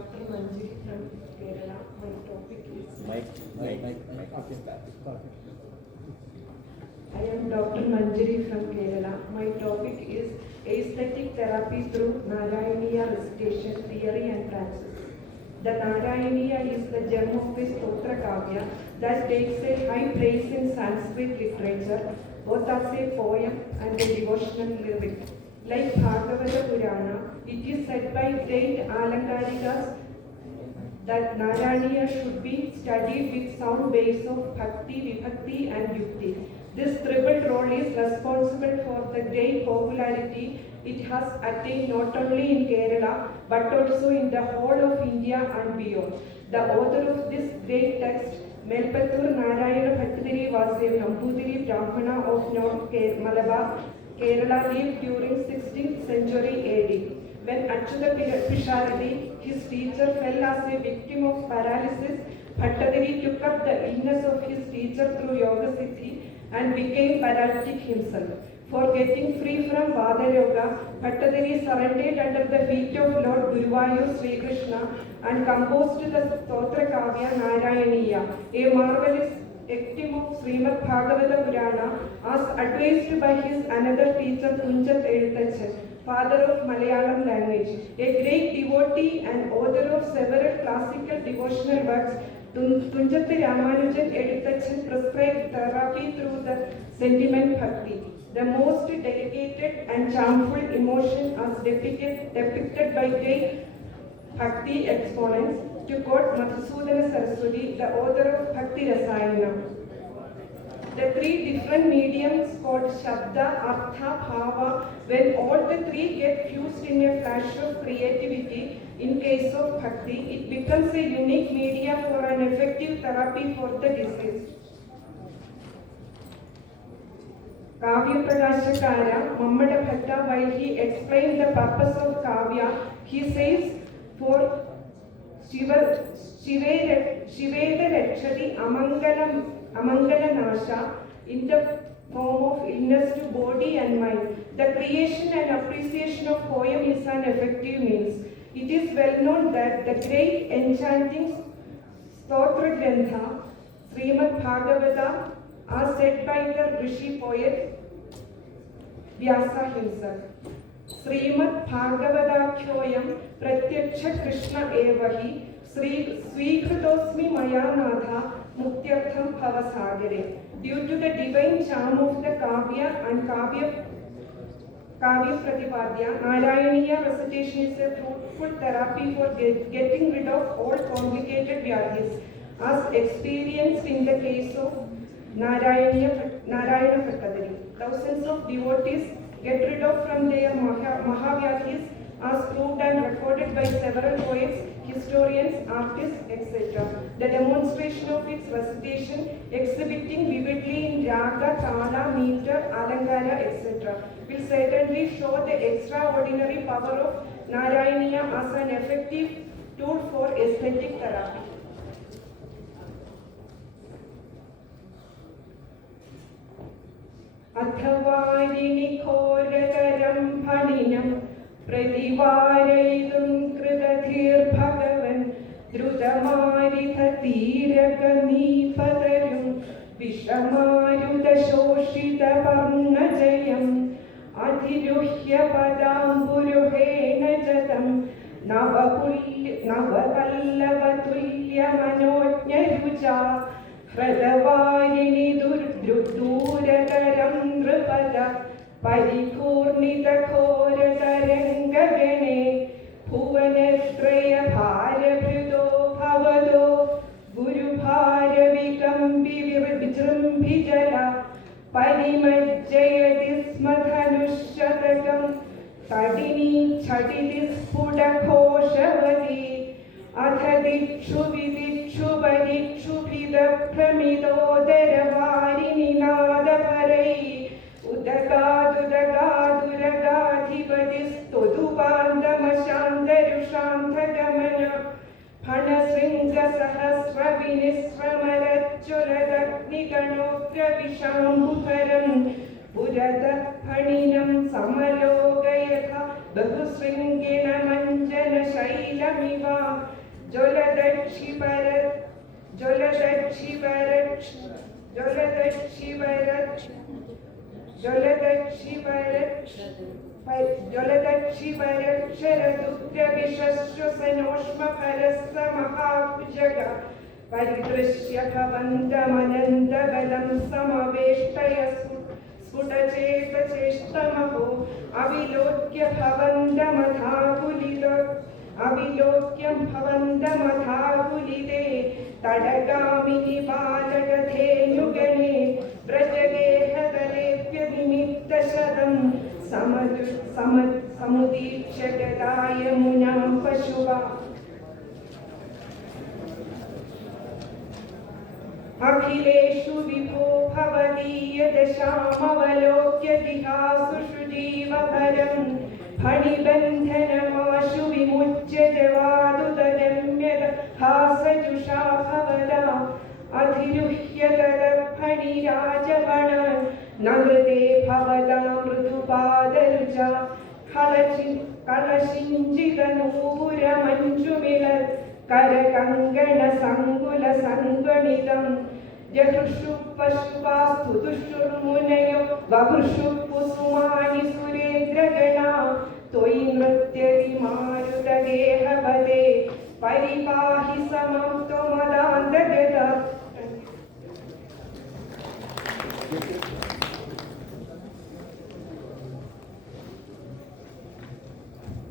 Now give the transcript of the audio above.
Dr. Manjari from Kerala. My topic is I am Dr. Manjari from Kerala. My topic is aesthetic therapy through Narayaniya recitation, theory and practice. The Narayaniya is the gem of the Stotra Kavya that takes a high place in Sanskrit literature, both as a poem and a devotional lyric. Like Bhagavata Purana, it is said by great Alankarikas that Narayaniya should be studied with sound base of Bhakti, Vibhakti and Yukti. This triple role is responsible for the great popularity it has attained not only in Kerala but also in the whole of India and beyond. The author of this great text, Melpattur Narayana Bhattadiri, was a Nambudiri Brahmana of North Malabar, Kerala, lived during 16th century AD. When Achyuta Pisharati, his teacher, fell as a victim of paralysis, Bhattadiri took up the illness of his teacher through Yoga Siddhi and became paralytic himself. For getting free from Vada Yoga, Bhattadiri surrendered under the feet of Lord Guruvayur Sri Krishna and composed the Stotra Kavya Narayaniya, a marvelous victim of Srimad Bhagavata Purana, as advised by his another teacher Tunjat Ezhuthachan, father of Malayalam language. A great devotee and author of several classical devotional works, Tunjat Ramanujan Ezhuthachan prescribed therapy through the sentiment bhakti, the most delicated and charmful emotion as depicted by great bhakti exponents. To quote Madhusudana Saraswati, the author of Bhakti Rasayana. The three different mediums called Shabda, Artha, Bhava, when all the three get fused in a flash of creativity, in case of Bhakti, it becomes a unique medium for an effective therapy for the disease. Kavya Prakashakara, Mammada Bhatta, while he explained the purpose of Kavya, he says, for Shiveda Rakshati Amangala Nasha, in the form of illness to body and mind. The creation and appreciation of poem is an effective means. It is well known that the great enchanting Stotra Grantha, Srimad Bhagavata, are said by the Rishi poet Vyasa himself. Srimad Bhagavadakyoyam Pratyaksha Krishna Evahi Svikritosmi Maya Natha Muktyartham Bhavasagare. Due to the divine charm of the Kavya and Kavya Pratipadya, Narayaniya recitation is a fruitful therapy for getting rid of all complicated vyadhis, as experienced in the case of Narayana Bhattadiri. Thousands of devotees get rid of from their Mahavyadhis, as proved and recorded by several poets, historians, artists, etc. The demonstration of its recitation, exhibiting vividly in raga, tala, meter, alankara, etc., will certainly show the extraordinary power of Narayaniya as an effective tool for aesthetic therapy. Athavarini Khorakaram Phaninam Prativarayidum Kritathir Bhagavan Drutamaritha Tirakani Padarum Vishamayuta Shoshita Parnajayam Adhiruhya Padamburuhena Jatam Navapallavatulya Manojnya Ruja Hradavarini Durakaram Nrupada Paripurnita Khora Tarangavene Bhuvanestraya Bharabhrudo Bhavado Guru Bharavikambi Vijrumbhijala Parimajjaya Dismadhanushatakam Tadini Chadidis Puda Koshavati Athadikshu Vidikshu Varikshu Bhida Pramidodara Varini Nada Parai Udagadudagaduragadhibadis Todubandhamashandarushanthagamana Panasringa Sahasra Vinisramaratchuradagniganokra Vishambukaram Purada Paninam Samalogayatha Bahusringina Manjana Shailamiva Joladakshivara, Joladakshivara, Joladakshivara, Joladakshivara, Joladakshivara, Sharadukya Vishashrasanoshma Parasa Mahapujaga, Paridrishya Kavandamananda Balam Samaveshtaya Sputacheta Cheshtamaho, Avilokya Bhavandamathakulilo, Avilokyam Bhavandamathakulide, Tadagamini Balagathe Nugane, Brajagehadarepya Nimittashadam, Samudipshakadaya Munam Pashuva. Akhileshu vibho bhavadiya dashamavalokyya dihasushu jeevaparam Phanibandhanamashu vimuchyate vadudadamyada hasajusha bhavada adhiruhyatara phanirajavana nagrade bhavada mrudupadaruja kalashinjidhanupura manjumilar Karakangana Sangula Sanganidam Jahushu Pashvastu Dushurmunayo Vavushu Pusumani Suredragana Toi Nrutyadi Marutageha Bade Paripahi Samam